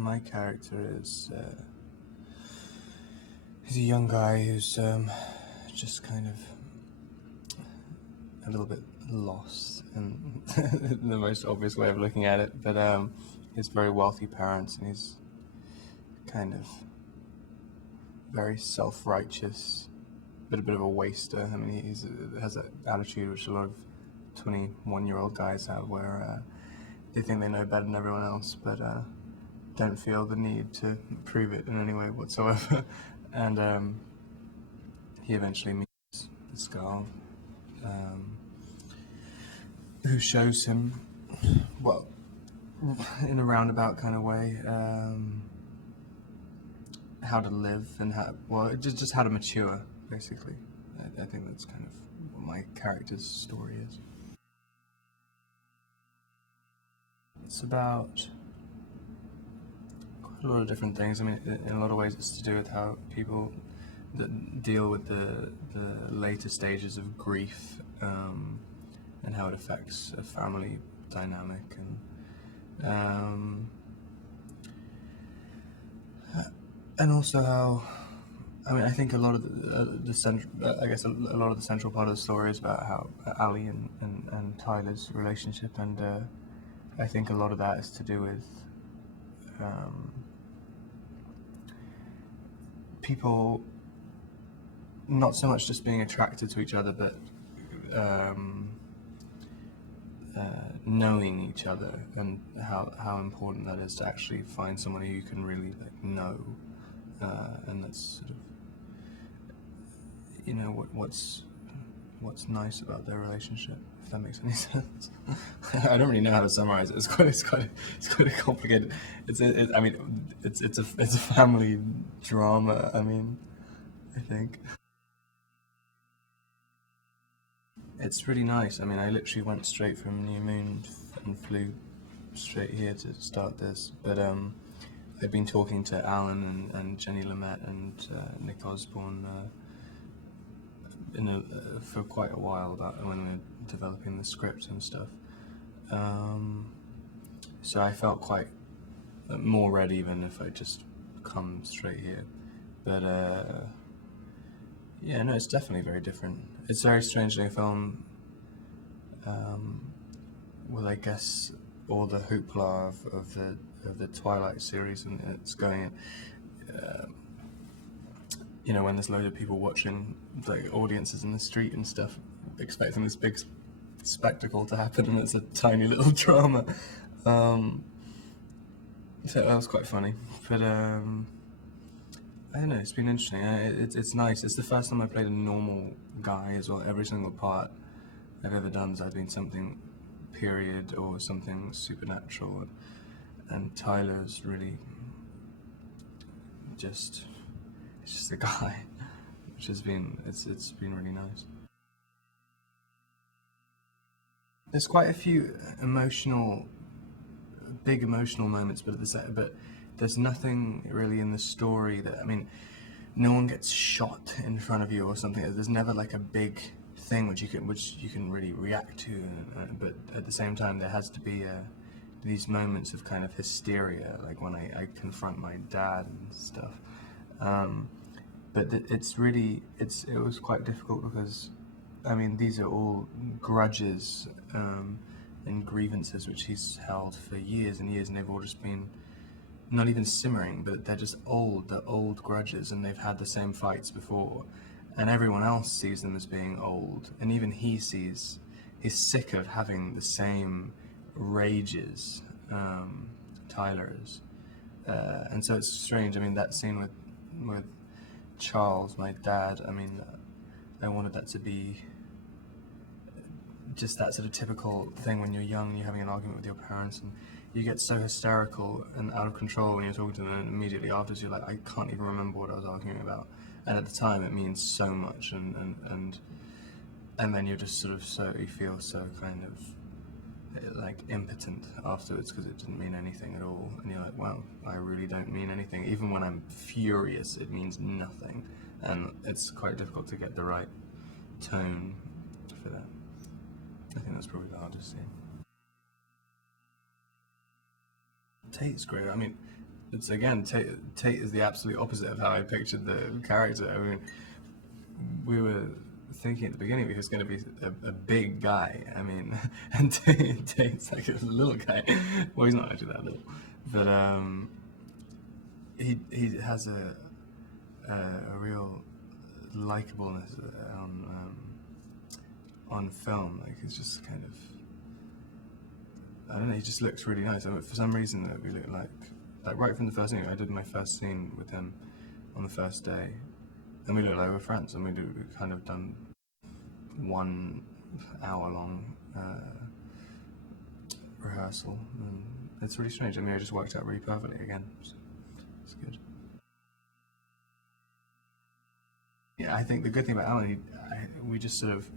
my character is he's a young guy who's just kind of a little bit lost in the most obvious way of looking at it, but he has very wealthy parents, and he's kind of very self-righteous, but a bit of a waster. I mean, he has that attitude which a lot of 21-year-old guys have, where they think they know better than everyone else, but don't feel the need to prove it in any way whatsoever. And he eventually meets this girl who shows him, well, in a roundabout kind of way, how to live and just how to mature, basically. I think that's kind of what my character's story is. It's about quite a lot of different things. I mean, in a lot of ways it's to do with how people that deal with the later stages of grief, and how it affects a family dynamic, and also how, I mean, I think a lot of the central part of the story is about how Ali and Tyler's relationship, and I think a lot of that is to do with people not so much just being attracted to each other, but knowing each other, and how important that is to actually find someone who you can really know, and that's sort of, you know, what's nice about their relationship, if that makes any sense. I don't really know how to summarize it. It's quite a complicated. It's a family drama. I mean, I think it's really nice. I mean, I literally went straight from New Moon and flew straight here to start this. But I've been talking to Allen and Jenny Lamette and Nick Osbourne for quite a while about when we were developing the script and stuff. So I felt quite more ready than if I just come straight here. But yeah, no, it's definitely very different. It's very strangely a film with, I guess, all the hoopla of the Twilight series, and it's going, you know, when there's loads of people watching, like audiences in the street and stuff, expecting this big spectacle to happen, and it's a tiny little drama. So that was quite funny, but I don't know, it's been interesting. It's nice. It's the first time I played a normal guy as well. Every single part I've ever done has either been something period or something supernatural, and Tyler's really it's just a guy, which has been, it's been really nice. There's quite a few big emotional moments, but there's nothing really in the story that, I mean, no one gets shot in front of you or something. There's never like a big thing which you can really react to, but at the same time there has to be these moments of kind of hysteria, like when I confront my dad and stuff. But it was quite difficult because, I mean, these are all grudges and grievances which he's held for years and years, and they've all just been not even simmering, but they're just they're old grudges, and they've had the same fights before, and everyone else sees them as being old, and even he's sick of having the same rages, Tyler is, and so it's strange. I mean, that scene with Charles, my dad, I mean, I wanted that to be just that sort of typical thing when you're young and you're having an argument with your parents, and you get so hysterical and out of control when you're talking to them, and immediately afterwards you're like, I can't even remember what I was arguing about. And at the time it means so much, and then you're just sort of you feel so kind of like impotent afterwards because it didn't mean anything at all, and you're like, wow, I really don't mean anything. Even when I'm furious, it means nothing, and it's quite difficult to get the right tone for that. I think that's probably the hardest thing. Tate's great. I mean, it's again, Tate is the absolute opposite of how I pictured the character. I mean, we were thinking at the beginning he was going to be a big guy. I mean, and Tate's like a little guy. Well, he's not actually that little, but he has a real likableness on film. Like he's just kind of, I don't know. He just looks really nice. I mean, for some reason, we look like right from the first scene. I did my first scene with him on the first day, and we looked like we're friends. And we kind of done 1 hour long rehearsal, and it's really strange. I mean, it just worked out really perfectly again. So it's good. Yeah, I think the good thing about Alan, we just sort of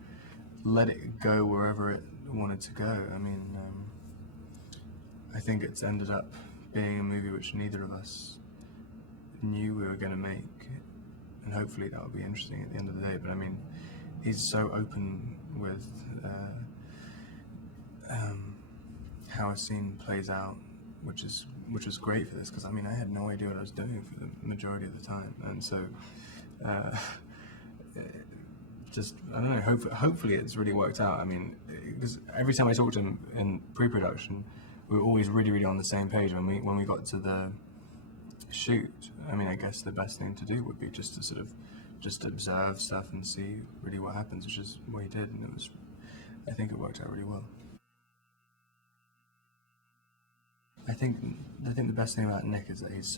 let it go wherever it wanted to go. I mean, I think it's ended up being a movie which neither of us knew we were going to make, and hopefully that will be interesting at the end of the day. But I mean, he's so open with how a scene plays out, which is great for this, because I mean, I had no idea what I was doing for the majority of the time, and so just, I don't know, hopefully it's really worked out. I mean, because every time I talked to him in pre-production, we were always really on the same page. When we got to the shoot, I mean, I guess the best thing to do would be just to sort of just observe stuff and see really what happens, which is what he did, and I think it worked out really well. I think the best thing about Nick is that he's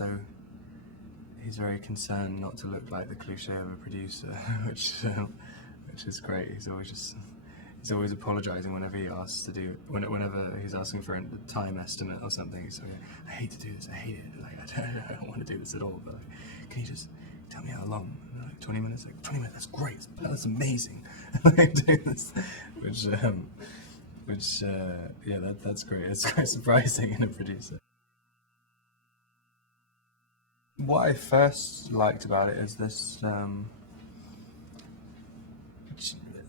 very concerned not to look like the cliche of a producer, which is great. He's always apologising whenever he asks to do, whenever he's asking for a time estimate or something. He's like, I hate to do this, I hate it, like I don't want to do this at all, but like, can you just tell me how long? Like 20 minutes? Like 20 minutes, that's great, that's amazing. Like doing this, yeah, that's great. It's quite surprising in a producer. What I first liked about it is this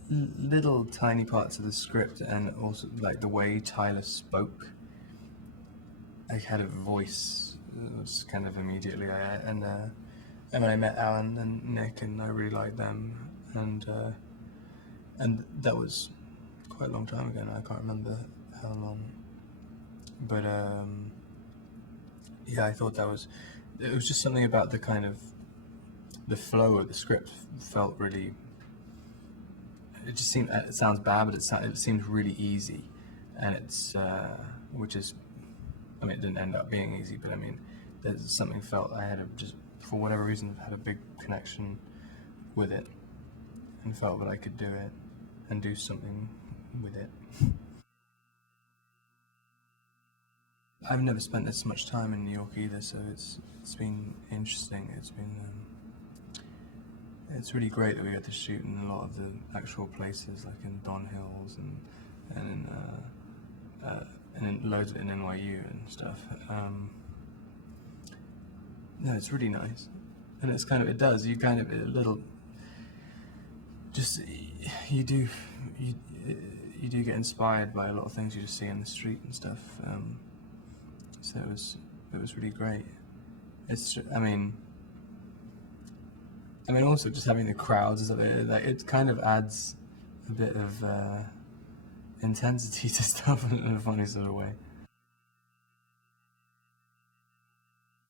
little tiny parts of the script, and also like the way Tyler spoke. I had a voice. It was kind of immediately, and when I met Alan and Nick, and I really liked them, and that was quite a long time ago now. I can't remember how long, but yeah, I thought it was just something about the kind of the flow of the script felt really. It just seemed, it sounds bad, but it seemed really easy, and it's which is, I mean, it didn't end up being easy, but I mean, there's something felt I had just, for whatever reason, had a big connection with it, and felt that I could do it and do something with it. I've never spent this much time in New York either, so it's been interesting. It's really great that we get to shoot in a lot of the actual places, like in Don Hills and in loads of it in NYU and stuff. No, it's really nice, and it's kind of, it does, you kind of, a little, just, you do get inspired by a lot of things you just see in the street and stuff. So it was really great. I mean also just having the crowds, like, it kind of adds a bit of intensity to stuff in a funny sort of way.